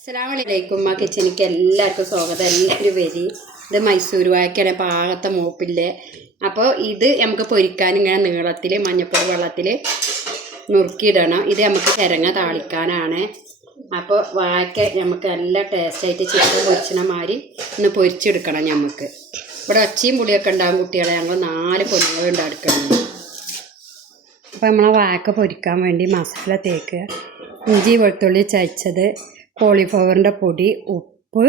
അസ്സലാമലൈക്കും. ആ കിച്ചണിക്ക് എല്ലാവർക്കും സ്വാഗതം. എല്ലാവരും വരി. ഇത് മൈസൂർ വാഴക്കാണ്, പാകത്തെ മൂപ്പില്ലേ. അപ്പോൾ ഇത് നമുക്ക് പൊരിക്കാൻ ഇങ്ങനെ നീളത്തിൽ മഞ്ഞപ്പൊടി വെള്ളത്തിൽ നുറുക്കിയിടണം. ഇത് നമുക്ക് ചിരങ്ങ താളിക്കാനാണ്. അപ്പോൾ വാഴക്ക നമുക്ക് നല്ല ടേസ്റ്റായിട്ട് ചിക്കൻ പൊരിച്ചണ മാതിരി ഒന്ന് പൊരിച്ചെടുക്കണം. നമുക്ക് ഇവിടെ ഒച്ചയും പൊടിയൊക്കെ ഉണ്ടാകും കുട്ടികളെ. ഞങ്ങൾ 4 പൊന്നുകളുണ്ട് അടുക്കളയിൽ. അപ്പോൾ നമ്മളെ വാഴക്ക പൊരിക്കാൻ വേണ്ടി മസാല തേക്കുക. ഇഞ്ചി വെളുത്തുള്ളി ചതച്ചത്, കോളിഫ്ലവറിൻ്റെ പൊടി, ഉപ്പ്,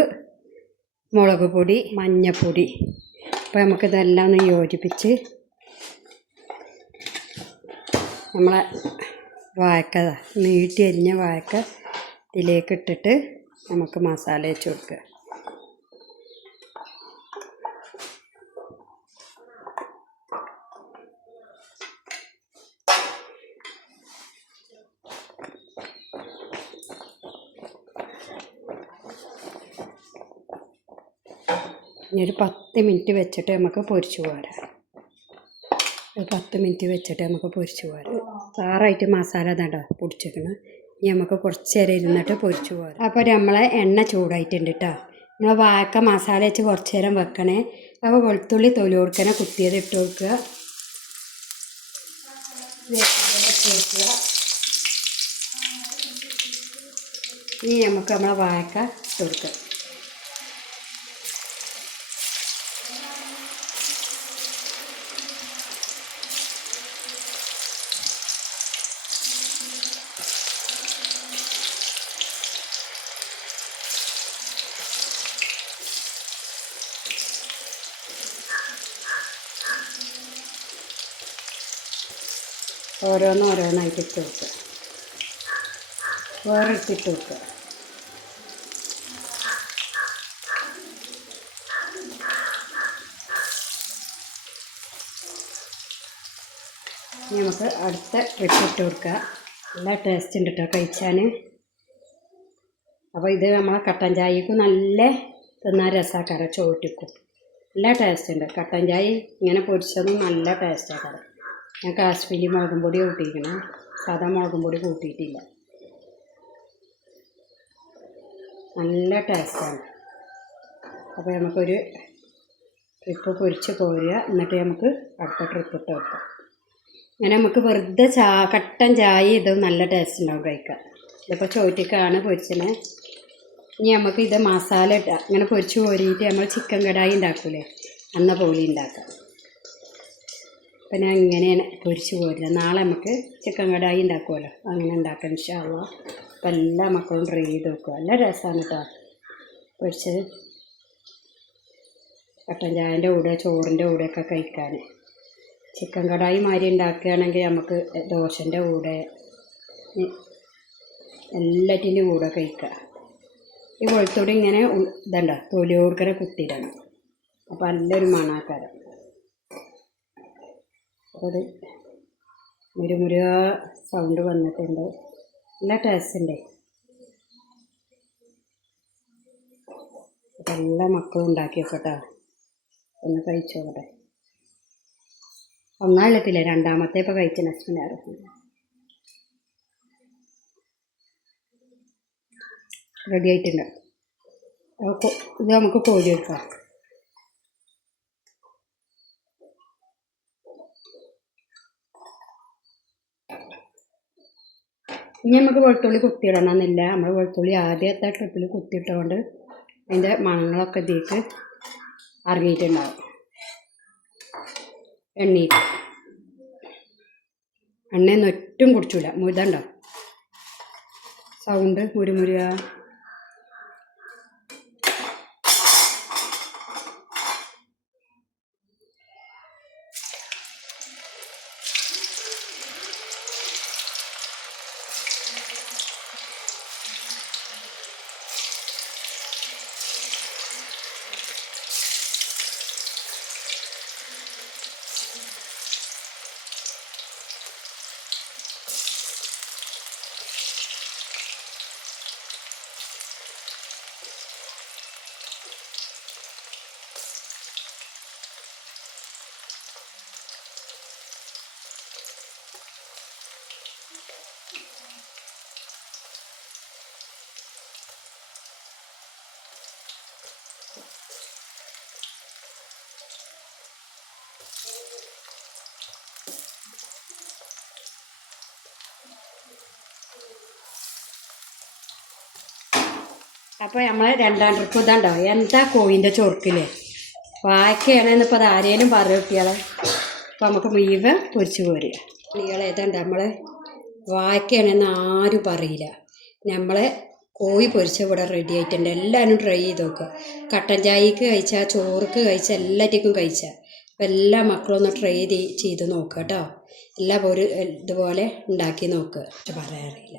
മുളക് പൊടി, മഞ്ഞൾപ്പൊടി. അപ്പോൾ നമുക്കിതെല്ലാം ഒന്ന് യോജിപ്പിച്ച് നമ്മളെ വാഴക്ക നീട്ടി അരിഞ്ഞ വാഴക്ക ഇതിലേക്ക് ഇട്ടിട്ട് നമുക്ക് മസാല വെച്ച് കൊടുക്കുക. ഇനി ഒരു 10 മിനിറ്റ് വെച്ചിട്ട് നമുക്ക് പൊരിച്ചു പോരാം. ഒരു 10 മിനിറ്റ് വെച്ചിട്ട് നമുക്ക് പൊരിച്ചു പോരാം. സാറായിട്ട് മസാല ഇതാണ്ടോ പൊടിച്ചിരിക്കണം. ഇനി നമുക്ക് കുറച്ച് നേരം ഇരുന്നിട്ട് പൊരിച്ചു പോരാം. അപ്പോൾ നമ്മളെ എണ്ണ ചൂടായിട്ടുണ്ട് കേട്ടോ. നമ്മൾ വാഴക്ക മസാല വെച്ച് കുറച്ച് നേരം വെക്കണേ. അപ്പോൾ വെളുത്തുള്ളി തൊലി കൊടുക്കണേ, കുത്തിയത് ഇട്ട് കൊടുക്കുക. ഇനി നമുക്ക് നമ്മളെ വാഴക്ക ഇട്ട് കൊടുക്കുക. ഓരോന്നായിട്ട് ഇട്ട് വെക്കുക. വേറെ ഇട്ടിട്ട് വെക്കുക. ഇനി നമുക്ക് അടുത്ത ട്രിപ്പ് ഇട്ട് കൊടുക്കുക. നല്ല ടേസ്റ്റ് ഉണ്ട് കേട്ടോ കഴിച്ചാൽ. അപ്പോൾ ഇത് നമ്മളെ കട്ടൻ ചായക്കും നല്ല തിന്നാൻ രസമാക്കാറ്. ചോറ്റിക്കും നല്ല ടേസ്റ്റ് ഉണ്ട്. കട്ടൻ ചായ ഇങ്ങനെ പൊരിച്ചതും നല്ല ടേസ്റ്റ് ആക്കാറ്. ഞാൻ കാശ്മീരി മുളകും പൊടി കൂട്ടിയിരിക്കണം, സാധാ മുളകും പൊടി കൂട്ടിയിട്ടില്ല. നല്ല ടേസ്റ്റാണ്. അപ്പോൾ നമുക്കൊരു ട്രിപ്പ് പൊരിച്ച് പോരുക. എന്നിട്ട് നമുക്ക് അടുത്ത ട്രിപ്പ് ഇട്ട് വെക്കാം. അങ്ങനെ നമുക്ക് വെറുതെ കട്ടൻ ചായ ഇതും നല്ല ടേസ്റ്റ് ഉണ്ടാവും കഴിക്കാൻ. ഇതിപ്പോൾ ചോറ്റിക്കാണ് പൊരിച്ചത്. ഇനി നമുക്ക് ഇത് മസാല ഇട്ടാൽ ഇങ്ങനെ പൊരിച്ച് കോരിയിട്ട് നമ്മൾ ചിക്കൻ കടായി ഉണ്ടാക്കൂലേ, അന്ന പോലെ ഉണ്ടാക്കാം. അപ്പം ഞാൻ ഇങ്ങനെയാണ് പൊരിച്ച് പോരുക. നാളെ നമുക്ക് ചിക്കൻ കടായി ഉണ്ടാക്കുമല്ലോ, അങ്ങനെ ഉണ്ടാക്കാം ഇൻഷാ അല്ലാഹ്. അപ്പം എല്ലാ മക്കളും ട്രൈ ചെയ്ത് നോക്കുക. നല്ല രസമാണ് കേട്ടോ പൊരിച്ചത്. കട്ടൻ ചായൻ്റെ കൂടെ ചോറിൻ്റെ കൂടെയൊക്കെ കഴിക്കാൻ. ചിക്കൻ കടായി മാതിരി ഉണ്ടാക്കുകയാണെങ്കിൽ നമുക്ക് ദോശൻ്റെ കൂടെ എല്ലാറ്റിൻ്റെ കൂടെ കഴിക്കുക. ഈ വെളുത്തോടെ ഇങ്ങനെ ഇതണ്ട തൊലിയോടുക്കനെ കുത്തിയിടണം. അപ്പോൾ നല്ലൊരു മണാക്കാരം. അപ്പോൾ അത് മുരുമുര സൗണ്ട് വന്നിട്ടുണ്ട്. നല്ല ടേസ്റ്റ് ഉണ്ട്. അപ്പോൾ എല്ലാ മക്കളും ഉണ്ടാക്കി വെക്കട്ടോ, ഒന്ന് കഴിച്ചോട്ടെ. ഒന്നാമത്തില്ല, രണ്ടാമത്തെ ഇപ്പോൾ കഴിച്ച നഷ്ടമില്ലാറ്. റെഡി ആയിട്ടുണ്ട്. ഇത് നമുക്ക് കോരി എടുക്കാം. ഇനി നമുക്ക് വെളുത്തുള്ളി കുത്തിയിടണമെന്നില്ല. നമ്മൾ വെളുത്തുള്ളി ആദ്യത്തെ ട്രിപ്പിൽ കുത്തിയിട്ടുകൊണ്ട് അതിൻ്റെ മണങ്ങളൊക്കെ ഇതിലേക്ക് ഇറങ്ങിയിട്ടുണ്ടാവും. എണ്ണയൊന്നും ഒറ്റും കുടിച്ചില്ല. ഇതുണ്ടോ സൗണ്ട് മുരുമുര. അപ്പോൾ നമ്മൾ രണ്ടാം ട്രിപ്പ് ഇതാണ്ടോ എന്താ കോഴിൻ്റെ ചൊറുക്കില്ലേ വാഴക്കയാണെന്ന് ഇപ്പോൾ അത് ആരേലും പറഞ്ഞു കുട്ടികളെ. അപ്പോൾ നമുക്ക് മുഴുവൻ പൊരിച്ച് പോരുക. കുട്ടികളെ ഏതാണ്ട് നമ്മൾ വാഴക്കയാണെന്ന് ആരും പറയില്ല. നമ്മളെ കോഴി പൊരിച്ച ഇവിടെ റെഡി ആയിട്ടുണ്ട്. എല്ലാവരും ട്രൈ ചെയ്ത് നോക്കുക. കട്ടൻ ചായക്ക് കഴിച്ചാൽ ചോറുക്ക് കഴിച്ചാൽ എല്ലാറ്റിക്കും കഴിച്ചാൽ. അപ്പോൾ എല്ലാ മക്കളും ഒന്ന് ട്രൈ ചെയ്ത് നോക്കുക കേട്ടോ. എല്ലാ ഇതുപോലെ ഉണ്ടാക്കി നോക്കുക. പക്ഷെ പറയാറിയില്ല.